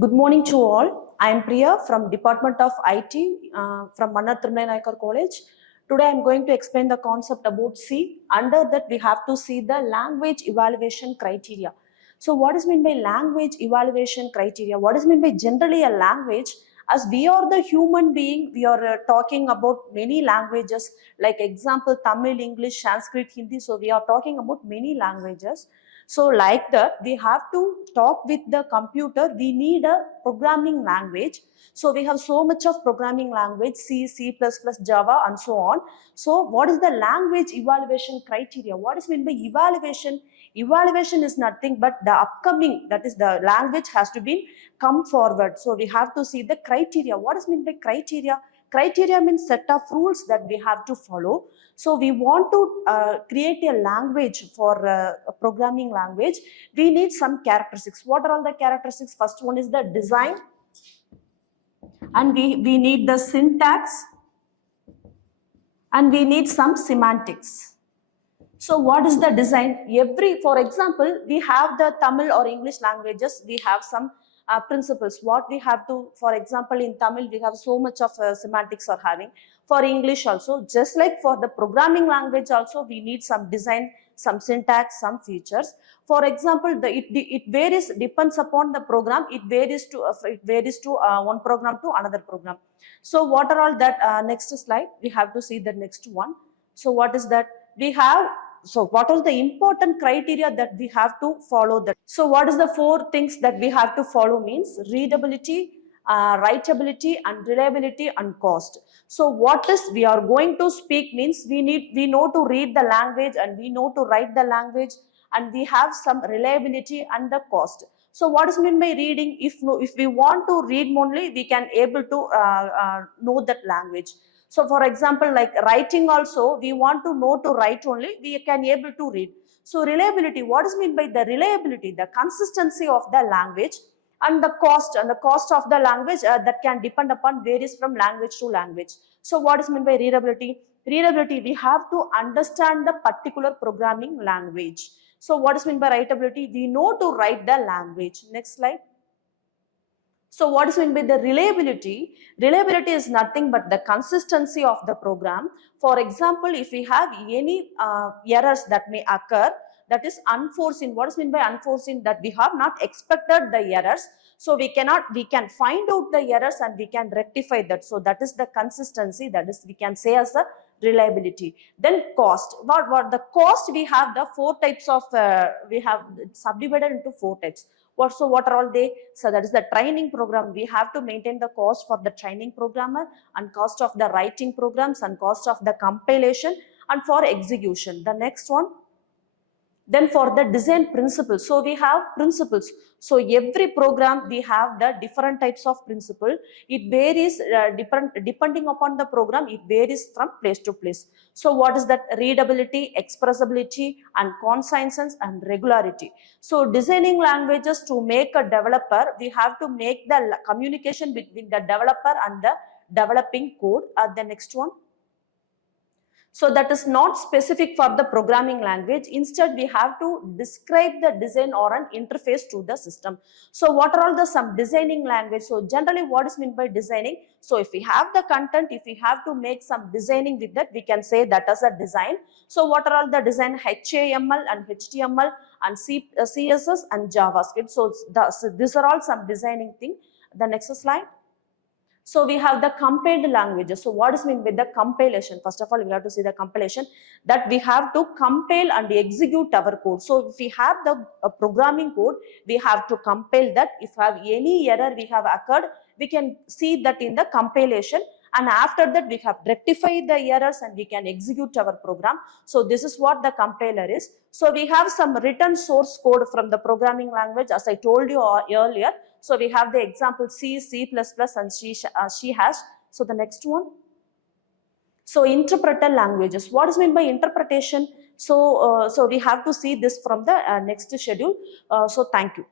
Good morning to all. I am Priya from Department of IT from Mannathirunai College. Today I am going to explain the concept about C. Under that we have to see the language evaluation criteria. So what is meant by language evaluation criteria? What is meant by generally a language? As we are the human being, we are talking about many languages like example Tamil, English, Sanskrit, Hindi. So we are talking about many languages. So like that, we have to talk with the computer. We need a programming language. So we have so much of programming language, C, C++, Java, and so on. So what is the language evaluation criteria? What is meant by evaluation? Evaluation is nothing but the upcoming, that is the language has to be come forward. So we have to see the criteria. What is meant by criteria? Criteria means set of rules that we have to follow. So we want to create a language for a programming language. We need some characteristics. What are all the characteristics? First one is the design. And we need the syntax. And we need some semantics. So what is the design? For example, we have the Tamil or English languages, we have some principles. What we have to, for example, in Tamil, we have so much of semantics are having. For English also, just like for the programming language also, we need some design, some syntax, some features. For example, it varies, depends upon the program. It varies to one program to another program. So what are all that? Next slide, we have to see the next one. So what is that? We have. So what are the important criteria that we have to follow that? So what is the four things that we have to follow means readability, writability and reliability and cost. So what is we are going to speak means we know to read the language and we know to write the language and we have some reliability and the cost. So what is meant by reading? If we want to read only, we can able to know that language. So for example, like writing also, we want to know to write only, we can able to read. So reliability, what is meant by the reliability? The consistency of the language and the cost of the language that can depend upon varies from language to language. So what is meant by readability? Readability, we have to understand the particular programming language. So what is meant by writability? We know to write the language. Next slide. So what is meant by the reliability? Reliability is nothing but the consistency of the program. For example, if we have any errors that may occur, that is unforeseen. What is meant by unforeseen? That we have not expected the errors. So we can find out the errors and we can rectify that. So that is the consistency, that is we can say as a reliability. Then cost. What the cost? We have the four types of, we have subdivided into four types. So what are all they? So that is the training program. We have to maintain the cost for the training programmer and cost of the writing programs and cost of the compilation and for execution. The next one. Then for the design principles, so we have principles. So every program we have the different types of principle. It varies depending upon the program. It varies from place to place. So what is that? Readability, expressibility, and conscience and regularity. So designing languages to make a developer, we have to make the communication between the developer and the developing code. The next one. So that is not specific for the programming language. Instead, we have to describe the design or an interface to the system. So what are all the some designing language? So generally what is meant by designing? So if we have the content, if we have to make some designing with that, we can say that as a design. So what are all the design? HTML and HTML and CSS and JavaScript. So these are all some designing thing. The next slide. So we have the compiled languages. So what is meant by the compilation? First of all, we have to see the compilation, that we have to compile and execute our code. So if we have the programming code, we have to compile that. If have any error we have occurred, we can see that in the compilation. And after that, we have rectified the errors and we can execute our program. So this is what the compiler is. So we have some written source code from the programming language, as I told you earlier. So we have the example C, C++ and C hash. So the next one. So interpreter languages. What is meant by interpretation? So we have to see this from the next schedule. So thank you.